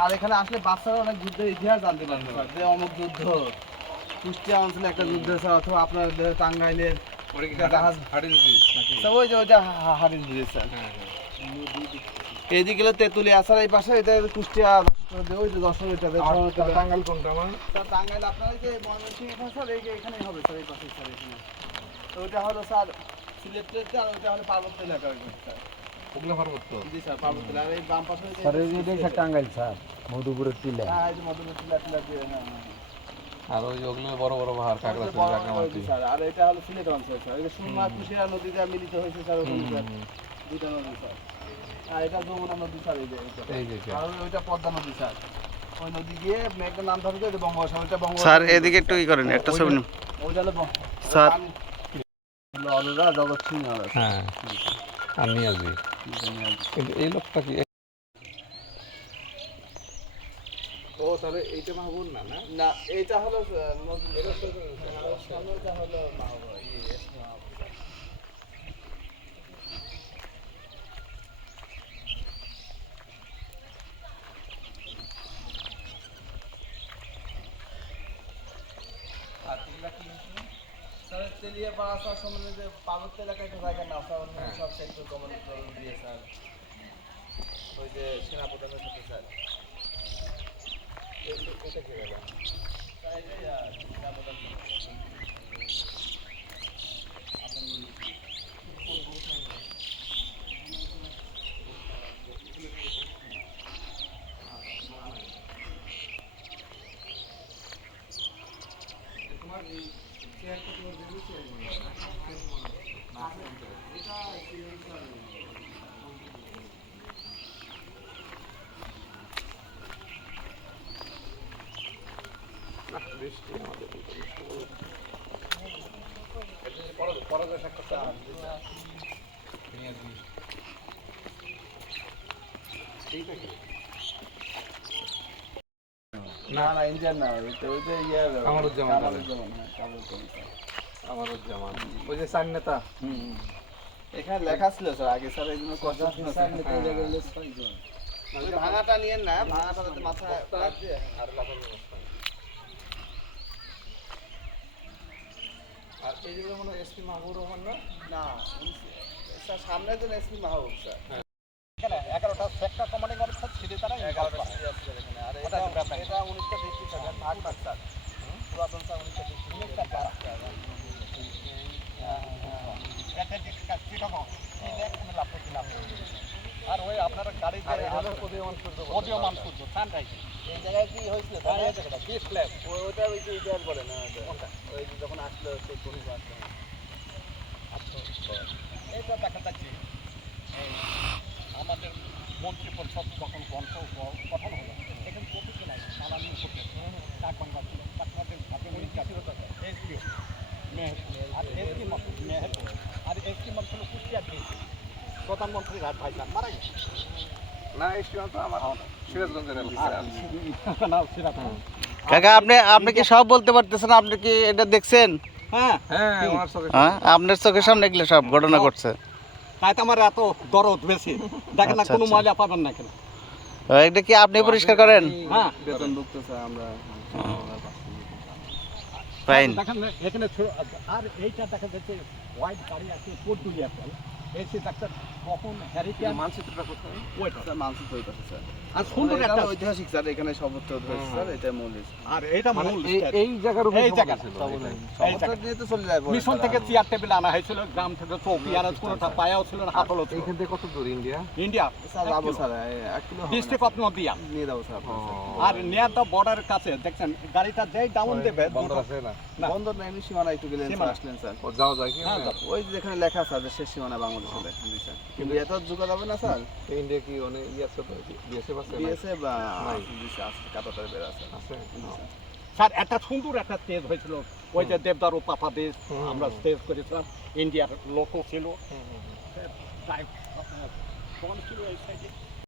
আর এখানে আসলে বাচ্চারা অনেক যুদ্ধের ইতিহাস জানতে পারবে। যে অমুক যুদ্ধ কুষ্টিয়া অঞ্চলে একটা যুদ্ধ স্যার অথবা আপনার টাঙ্গাইলের জাহাজ ওই যে ওইটা হা- হারিস ব্রিজ স্যার। এইদিকে তেঁতুলিয়া এই পাশে এটা কুষ্টিয়া ওই যে টাঙ্গাইল কোনটা আমার স্যার টাঙ্গাইল আপনার যে ময়মনসিংহ এখানে স্যার এই যে এখানেই হবে স্যার এই পাশে স্যার এখানে। তো ওইটা হলো স্যার সিলেটের আর ওইটা হলো পার্বত্য এলাকা স্যার। ওগুলো পার্বত্য জি স্যার পার্বত্য আর এই বাম পাশে ওই স্যার এই যে এটা টাঙ্গাইল স্যার মধুপুরের টিলা। হ্যাঁ এই যে মধুপুর টিলা টিলা দিয়ে হ্যাঁ হ্যাঁ। আর ওই ওগুলো বড় বড় পাহাড় কাকড়া স্যার, আর এটা হলো সিলেট অঞ্চল স্যার। এই যে সুরমা কুশিয়া নদীটা মিলিত হয়েছে স্যার ওখানে স্যার। দুইটা নদী স্যার। আর এটা যমুনা নদী স্যার এই যে এই যে। আর ওইটা পদ্মা নদী স্যার। ওই নদী গিয়ে নাম ধরে যে বঙ্গোপসাগর ওইটা বঙ্গোপসাগর। স্যার এদিকে একটু ই করেন একটা ছবি নিন। ওইটা হলো স্যার। জগৎ সিং আর হ্যাঁ আমি আছি। কিন্তু এই লোকটা কি? ও তাহলে এইটা মাহবুব না না? না এইটা হলো হলো মাহবুব, ইয়ে, এস মাহবুব। আর এগুলা কি হচ্ছে? স্যার, তেলিয়াপাড়া স্যার সম্বন্ধে যে পার্বত্য এলাকায় একটা জায়গা না স্যার সব সেক্টর কমন দিয়ে স্যার। ওই যে সেনাপ্রধানের সাথে স্যার। এটা কি জায়গা বৃষ্টি আমাদের পরাজয় সাক্ষাৎ নিয়ে দিই এইটা কি না না ইন্ডিয়ান না ওইটা ওই যে ইয়ে কামরুজ্জামান বলে। কামরুজ্জামান, হ্যাঁ, কামরুজ্জামান স্যার। আমার জামান ওই যে চার নেতা হুম, হুম। এখানে লেখা ছিল স্যার আগে স্যার এগুলো কথা ছিল স্যার ওই ভাঙাটা নিয়ে না ভাঙাটা যাতে মাথায় লাগছে আর লাগার আর এই যে মনে এসপি মাহবুব রহমান না? না স্যার সামনে একজন এসপি মাহবুব স্যার। এগারোটা সেক্টর কমান্ডিং অফিসার ছিল তারা এগারোটা এখানে। আর এটা এটা উনিশটা ডিস্ট্রিক্ট স্যার। ভাগ ভাগ স্যার। পুরাতন স্যার উনিশটা ডিস্ট্রিক্ট আর ওই আপনার গাড়ি আর এটা হলো উদীয়মান সূর্য উদীয়মান সূর্য সানরাইজ এই জায়গায় কি হয়েছিল? হ্যাঁ? এই জায়গাটা, ল্যাব। ওই- ওটা ওই যে ইতিহাস বলে না ওটা। ওই যে যখন আসলো সেই পুলিশ আসলো এইটা দেখা যাচ্ছে। এই আমাদের মন্ত্রী পরিষদ যখন গ্রন্থ গঠন হলো এখানে প্রতিটি নাই নানান করতে হাতে মিনিস্টার ছিল এসপি মেহের আর এসপি মেহের। আর এসপি ছিল কুষ্টিয়া দিয়েছে প্রধানমন্ত্রী রাজ ভাইজান মারা গেছে। না তো আমার সিরাজগঞ্জের কাকা আপনি আপনি কি সব বলতে পারতেছেন? আপনি কি এটা দেখছেন? হ্যাঁ। হ্যাঁ হ্যাঁ আপনার চোখের সামনে এগুলো সব ঘটনা ঘটছে। তাই তো আমার এত দরদ বেশি। দেখেন না আচ্ছা, কোনো আচ্ছা। ময়লা পাবেন না কেন এটা কি আপনি পরিষ্কার করেন? হ্যাঁ। স্যার আমরা ফাইন দেখেন এখানে আর এইটা দেখা যাচ্ছে হোয়াইট গাড়ি আছে অ্যাপেল এসে ডাক্তার কখন হ্যারিকেন মানচিত্রটা কোথায়? ওইটা স্যার মানসিক ওই পাশে স্যার। আর সুন্দর এটা একটা ঐতিহাসিক স্যার। এখানে সর্বোচ্চ ধরেছে স্যার। এটা মৌলিক আর এটা মানে মূল এই জায়গার উপর এই জায়গা ছিল এই জায়গা। নিয়ে তো চলে যায় মিশন থেকে চেয়ার টেবিল আনা হয়েছিল গ্রাম থেকে চৌকি আনা কোনোটা পায়াও ছিল না হাতলও ছিল। এইখান থেকে কত দূর ইন্ডিয়া? ইন্ডিয়া। স্যার যাব স্যার। এক কিলো ডিস্ট্রিক্ট অফ নদিয়া। নিয়ে যাব স্যার আর নিয়ার দ্য বর্ডারের কাছে দেখছেন গাড়িটা যেই ডাউন দেবে দুটো- আছে না। বন্দর না সীমানা একটু গেলেন আসলেন স্যার। ও যাও যায় কি হ্যাঁ। ওই যেখানে লেখা আছে যে শেষ সীমানা বাংলাদেশের লেখা। স্যার। কিন্তু এত ঢুকা যাবে না স্যার? ইন্ডিয়া কি অনেক ইয়ে আছে বিএসএফ আছে না? বিএসএ বা নাই। জি স্যার আছে কাটাতারে বের আছে। আছে স্যার। একটা সুন্দর একটা স্টেজ হয়েছিল। ওই যে দেবদারু পাপা দেশ আমরা স্টেজ করেছিলাম। ইন্ডিয়ার লোকও ছিল। ছিল এই সাইডে